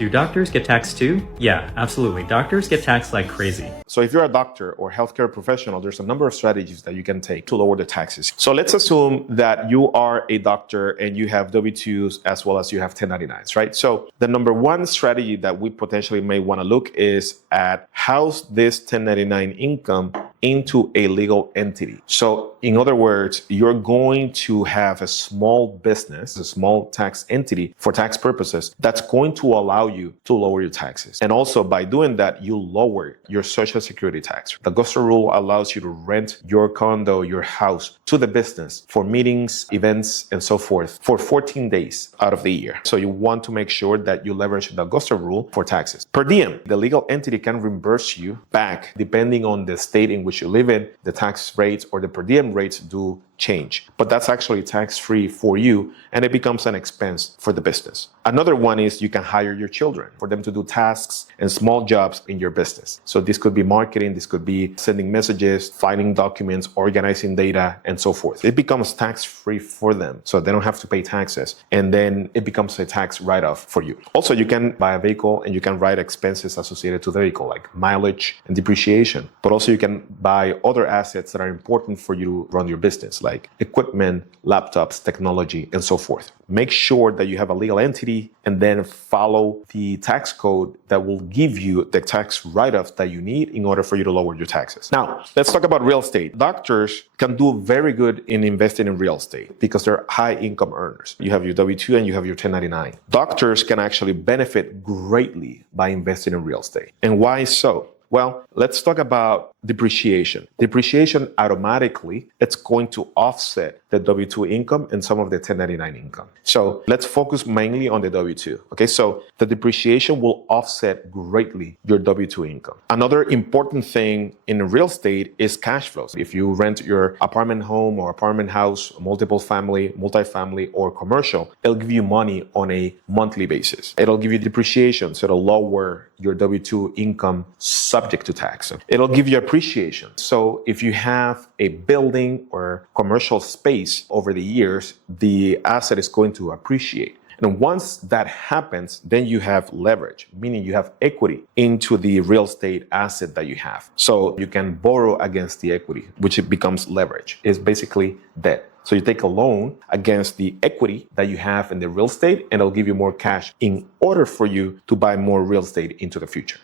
Do doctors get taxed too? Yeah, absolutely. Doctors get taxed like crazy. So if you're a doctor or healthcare professional, there's a number of strategies that you can take to lower the taxes. So let's assume that you are a doctor and you have W-2s as well as you have 1099s, right? So the number one strategy that we potentially may want to look is at how's this 1099 income into a legal entity. So in other words, you're going to have a small business, a small tax entity for tax purposes that's going to allow you to lower your taxes. And also by doing that, you lower your Social Security tax. The Augusta rule allows you to rent your condo, your house to the business for meetings, events, and so forth for 14 days out of the year. So you want to make sure that you leverage the Augusta rule for taxes. Per diem, the legal entity can reimburse you back depending on the state in which you live in. The tax rates or the per diem rates do change, but that's actually tax-free for you and it becomes an expense for the business. Another one is you can hire your children for them to do tasks and small jobs in your business. So this could be marketing, this could be sending messages, filing documents, organizing data, and so forth. It becomes tax-free for them, so they don't have to pay taxes, and then it becomes a tax write-off for you. Also, you can buy a vehicle and you can write expenses associated to the vehicle, like mileage and depreciation, but also you can buy other assets that are important for you to run your business, like equipment, laptops, technology, and so forth. Make sure that you have a legal entity and then follow the tax code that will give you the tax write-offs that you need in order for you to lower your taxes. Now, let's talk about real estate. Doctors can do very good in investing in real estate because they're high income earners. You have your W-2 and you have your 1099. Doctors can actually benefit greatly by investing in real estate. And why so? Well, let's talk about depreciation. Depreciation automatically, it's going to offset the W-2 income and some of the 1099 income. So let's focus mainly on the W-2. Okay, so the depreciation will offset greatly your W-2 income. Another important thing in real estate is cash flows. If you rent your apartment home or apartment house, multiple family, multifamily, or commercial, it'll give you money on a monthly basis. It'll give you depreciation, so it'll lower your W-2 income subject to tax. It'll give you appreciation. So if you have a building or commercial space over the years, the asset is going to appreciate. And once that happens, then you have leverage, meaning you have equity into the real estate asset that you have. So you can borrow against the equity, which it becomes leverage. It's basically debt. So you take a loan against the equity that you have in the real estate, and it'll give you more cash in order for you to buy more real estate into the future.